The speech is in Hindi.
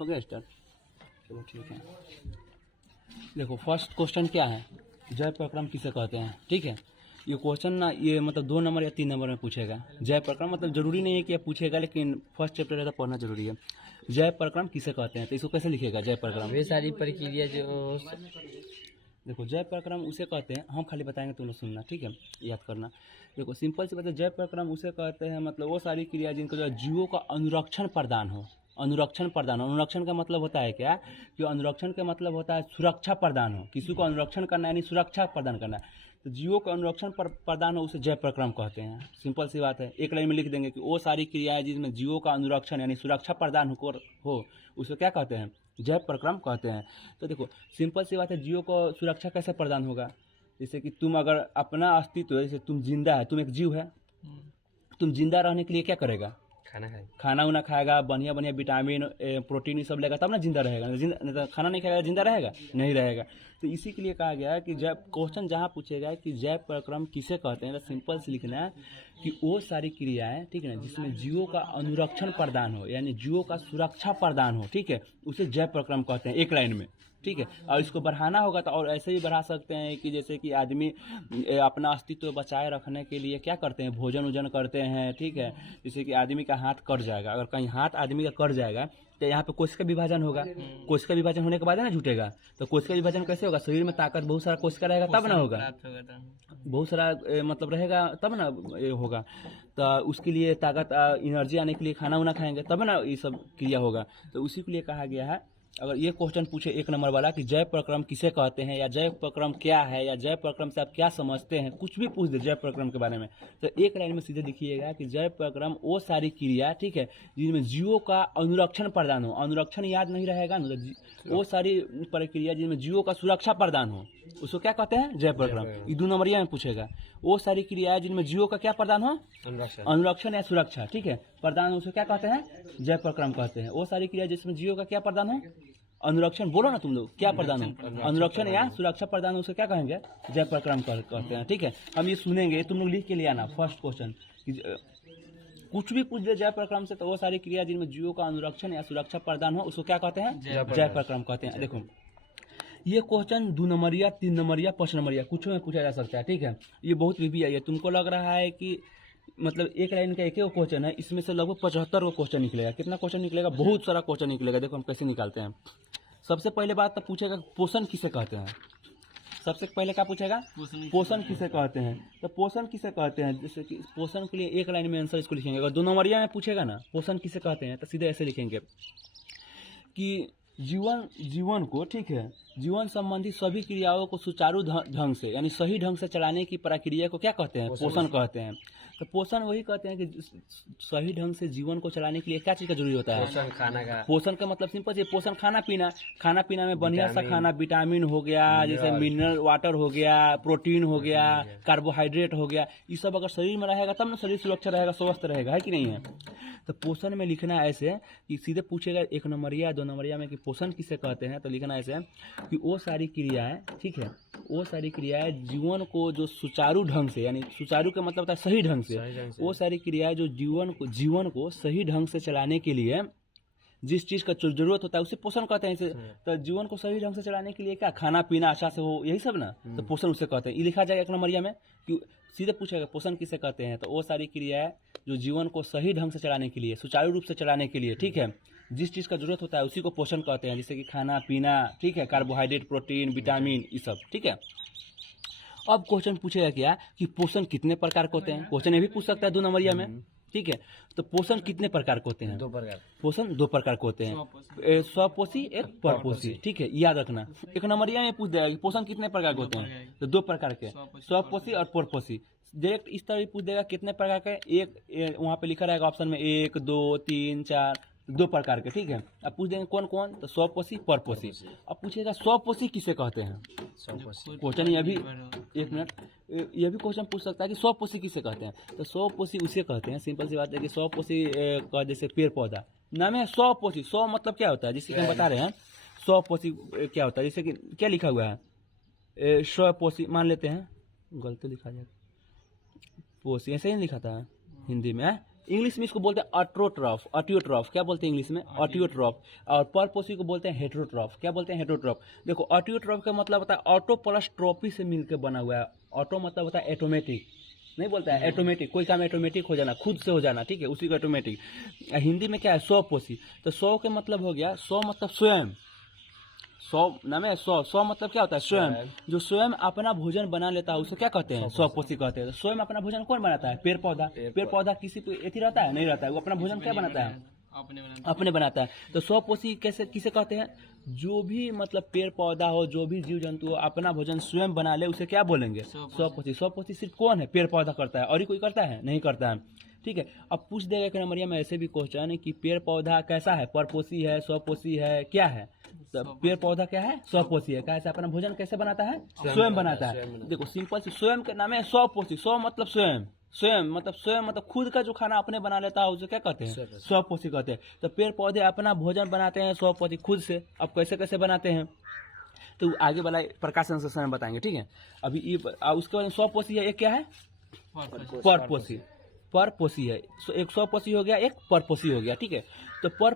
हो गया स्टार्ट। चलो ठीक है। देखो फर्स्ट क्वेश्चन क्या है, जय प्रक्रम किसे कहते हैं। ठीक है, ये क्वेश्चन ना ये मतलब 2 नंबर या 3 नंबर में पूछेगा। जय प्रक्रम मतलब जरूरी नहीं है कि ये पूछेगा, लेकिन फर्स्ट चैप्टर है तो पढ़ना जरूरी है। जय प्रक्रम किसे कहते हैं, तो इसको कैसे लिखेगा जय प्रक्रम। वे सारी प्रक्रिया जो देखो जय प्रक्रम उसे कहते हैं, हम खाली बताएंगे तुम लोग सुनना, ठीक है, याद करना। देखो सिंपल सी बात है, जय प्रक्रम उसे कहते हैं मतलब वो सारी क्रिया जिनको जो है जीवों का अनुरक्षण प्रदान हो। अनुरक्षण प्रदान, अनुरक्षण का मतलब होता है क्या, कि अनुरक्षण का मतलब होता है सुरक्षा प्रदान हो, किसी को अनुरक्षण करना यानी सुरक्षा प्रदान करना। तो जीवों को अनुरक्षण प्रदान हो उसे जय प्रक्रम कहते हैं। सिंपल सी बात है, एक लाइन में लिख देंगे कि वो सारी क्रियाएं जिसमें जीवों का अनुरक्षण यानी सुरक्षा प्रदान हो उसे क्या कहते हैं, जय प्रक्रम कहते हैं। तो देखो सिंपल सी बात है, जीवों को सुरक्षा कैसे प्रदान होगा, जैसे कि तुम अगर अपना अस्तित्व, जैसे तुम जिंदा है, तुम एक जीव है, तुम जिंदा रहने के लिए क्या करेगा, खाना उना खाएगा, बढ़िया बढ़िया विटामिन प्रोटीन ये सब लेगा तब ना जिंदा रहेगा। नहीं तो खाना नहीं खाएगा जिंदा रहेगा, नहीं रहेगा। तो इसी के लिए कहा गया है कि जब क्वेश्चन जहाँ पूछेगा कि जय प्रक्रम किसे कहते हैं, तो सिंपल से लिखना है कि वो सारी क्रियाएं, ठीक है ना, जिसमें जीवों का अनुरक्षण प्रदान हो यानी जीवों का सुरक्षा प्रदान हो, ठीक है, उसे जय प्रक्रम कहते हैं, एक लाइन में। ठीक है, और इसको बढ़ाना होगा तो और ऐसे ही बढ़ा सकते हैं कि जैसे कि आदमी अपना अस्तित्व बचाए रखने के लिए क्या करते हैं, भोजन वोजन करते हैं। ठीक है, जैसे कि आदमी का हाथ कट जाएगा, अगर कहीं हाथ आदमी का कट जाएगा तो यहाँ पे कोशिका विभाजन होगा, कोशिका विभाजन होने के बाद है ना जुटेगा। तो कोशिका विभाजन कैसे होगा, शरीर में ताकत बहुत सारा कोशिका रहेगा तब ना होगा, बहुत सारा मतलब रहेगा तब ना ये होगा। तो उसके लिए ताकत एनर्जी आने के लिए खाना वाना खाएंगे तब ना ये सब क्रिया होगा। तो उसी के लिए कहा गया है, अगर ये क्वेश्चन पूछे 1 नंबर वाला कि जय प्रक्रम किसे कहते हैं या जय प्रक्रम क्या है या जय प्रक्रम से आप क्या समझते हैं, कुछ भी पूछ दे जय प्रक्रम के बारे में, तो एक लाइन में सीधे लिखिएगा कि जय प्रक्रम वो सारी क्रिया, ठीक है, जिनमें जीवों का अनुरक्षण प्रदान हो। अनुरक्षण याद नहीं रहेगा ना, वो सारी प्रक्रिया जिनमें जीवों का सुरक्षा प्रदान हो उसको क्या कहते हैं, जय प्रक्रम। ये 2 नंबरिया में पूछेगा, वो सारी क्रियाएं जिनमें जीवों का क्या प्रदान हो, अनुरक्षण या सुरक्षा, ठीक है, प्रदान उसे क्या कहते हैं, जय प्रक्रम कहते हैं। वो सारी क्रिया जिसमें जीवों का क्या प्रदान हो, अनुरक्षण, बोलो ना तुम लोग क्या प्रदान हो, अनुरक्षण या सुरक्षा प्रदान हो, उसे क्या कहेंगे, जय प्रक्रम कहते हैं। ठीक है, हम ये सुनेंगे, तुम लोग लिख के ले आना फर्स्ट क्वेश्चन, कुछ भी पूछ दे जय प्रक्रम से तो वो सारी क्रिया जिनमें जीवों का अनुरक्षण या सुरक्षा प्रदान हो उसको क्या कहते हैं, जय प्रक्रम कहते हैं। देखो ये क्वेश्चन 2 नंबरिया 3 नंबरिया 5 नंबरिया कुछ में पूछा जा सकता है। ठीक है, ये बहुत रिवी है, तुमको लग रहा है कि मतलब एक लाइन का एक क्वेश्चन है, इसमें से लगभग 75 को क्वेश्चन निकलेगा। कितना क्वेश्चन निकलेगा, बहुत सारा क्वेश्चन निकलेगा। देखो हम कैसे निकालते हैं। सबसे पहले बात तो पूछेगा पोषण किसे कहते हैं, सबसे पहले क्या पूछेगा, पोषण किसे कहते हैं। तो पोषण किसे कहते हैं, जैसे कि पोषण के लिए एक लाइन में आंसर इसको लिखेंगे। अगर 2 नंबरिया में पूछेगा ना पोषण किसे कहते हैं, तो सीधे ऐसे लिखेंगे कि जीवन को, ठीक है, जीवन संबंधी सभी क्रियाओं को सुचारू ढंग से यानी सही ढंग से चलाने की प्रक्रिया को क्या कहते हैं, पोषण कहते हैं। तो पोषण वही कहते हैं कि सही ढंग से जीवन को चलाने के लिए क्या चीज का जरूरी होता है, पोषण खाना का। पोषण का मतलब सिंपल है, पोषण खाना पीना, खाना पीना में बढ़िया सा खाना, विटामिन हो गया, जैसे मिनरल वाटर हो गया, प्रोटीन हो गया, कार्बोहाइड्रेट हो गया, ये सब अगर शरीर में रहेगा तब ना शरीर सुरक्षा रहेगा, स्वस्थ रहेगा, है कि नहीं है। तो पोषण में लिखना ऐसे कि सीधे पूछेगा 1 नंबरिया 2 नंबरिया में कि पोषण किसे कहते हैं, तो लिखना ऐसे कि वो सारी क्रियाएं, ठीक है, वो सारी क्रियाएं जीवन को जो सुचारू ढंग से, यानी सुचारू का मतलब होता है सही ढंग से, वो सारी क्रियाएं जो जीवन को सही ढंग से चलाने के लिए जिस चीज का जरूरत होता है उसे पोषण कहते हैं। इसे तो जीवन को सही ढंग से चलाने के लिए क्या, खाना पीना अच्छा से हो, यही सब ना, तो पोषण उसे कहते हैं। ये लिखा जाएगा 1 नंबरिया में कि सीधे पूछेगा पोषण किसे कहते हैं, तो वो सारी क्रियाएं जो जीवन को सही ढंग से चलाने के लिए, सुचारू रूप से चलाने के लिए, ठीक है, जिस चीज का जरूरत होता है उसी को पोषण कहते हैं, जैसे कि खाना पीना, ठीक है, कार्बोहाइड्रेट, प्रोटीन, विटामिन, ये सब। ठीक है, अब क्वेश्चन पूछेगा क्या कि पोषण कितने प्रकार के होते हैं, क्वेश्चन ये भी पूछ सकता है 2 नंबरिया में। ठीक है, तो पोषण कितने प्रकार के होते हैं, 2 प्रकार, पोषण 2 प्रकार के होते हैं, स्वपोषी एक परपोषी। ठीक है, याद रखना। 1 नंबरिया में पूछ देगा कि पोषण कितने प्रकार के होते हैं, तो 2 प्रकार के, स्वपोषी और परपोषी। डायरेक्ट इस तरह पूछ देगा कितने प्रकार के, एक वहाँ पे लिखा रहेगा ऑप्शन में 1 2 3 4, 2 प्रकार के। ठीक है, अब पूछ देंगे कौन कौन, तो स्वपोषी परपोषी। अब पूछेगा स्वपोषी किसे कहते हैं, क्वेश्चन ये भी 1 मिनट, ये भी क्वेश्चन पूछ सकता है कि स्वपोषी किसे कहते हैं, तो स्वपोषी उसे कहते हैं, सिंपल सी बात है कि स्वपोषी का जैसे पेड़ पौधा नाम है स्वपोषी। स्व मतलब क्या होता है, जिससे हम बता रहे हैं स्वपोषी क्या होता है, जैसे कि क्या लिखा हुआ है, स्वपोषी मान लेते हैं, गलत लिखा जाए, पोषी ऐसे ही लिखा था हिंदी में, इंग्लिश में इसको बोलते हैं ऑटोट्रॉफ, ऑटियोट्रॉफ। क्या बोलते हैं इंग्लिश में? ऑटियोट्रॉफ। और परपोसी को बोलते हैं हेटेरोट्रॉफ। क्या बोलते हैं? हेटेरोट्रॉफ। देखो ऑटियोट्रॉफ का मतलब होता है ऑटो प्लस ट्रॉफी से मिलकर बना हुआ है। ऑटो मतलब होता है ऑटोमेटिक, नहीं बोलता है ऑटोमेटिक, कोई काम ऑटोमेटिक हो जाना, खुद से हो जाना, ठीक है, उसी को ऑटोमेटिक। हिंदी में क्या है? स्वपोषी। तो स्व के मतलब हो गया, स्व मतलब स्वयं, सौ नाम है सौ। सौ मतलब क्या होता है? स्वयं। जो स्वयं अपना भोजन बना लेता है उसे क्या कहते हैं? स्वपोषी कहते हैं। तो स्वयं अपना भोजन कौन बनाता है? पेड़ पौधा। पेड़ पौधा किसी पे एथी रहता है? नहीं रहता है, वो अपना भोजन क्या बनाता है? अपने बनाता है। तो स्वपोषी कैसे किसे कहते हैं? जो भी मतलब पेड़ पौधा हो, जो भी जीव जंतु हो, अपना भोजन स्वयं बना ले उसे क्या बोलेंगे? स्वपोषी। स्वपोषी सिर्फ कौन है? पेड़ पौधा करता है, और ही कोई करता है? नहीं करता है, ठीक है। अब पूछ देगा कि नंबरिया में ऐसे भी क्वेश्चन है कि पेड़ पौधा कैसा है? परपोषी है, स्वपोषी है, क्या है? तो पेड़ पौधा क्या है? स्वपोषी है। कैसे अपना भोजन कैसे बनाता है? स्वयं बनाता है। देखो सिंपल से स्वयं का नाम है स्वपोषी। स्व मतलब स्वयं, स्वयं मतलब खुद का जो खाना अपने बना लेता है उसे क्या कहते हैं? स्वपोषी कहते हैं। तो पेड़ पौधे अपना भोजन बनाते हैं स्वपोषी, खुद से। अब कैसे कैसे बनाते हैं तो आगे वाला प्रकाश संश्लेषण में बताएंगे, ठीक है। अभी ये उसके बाद स्वपोषी है, एक क्या है? परपोषी। परपोषी है, एक स्वपोषी हो गया, एक परपोषी हो गया, ठीक है। तो पर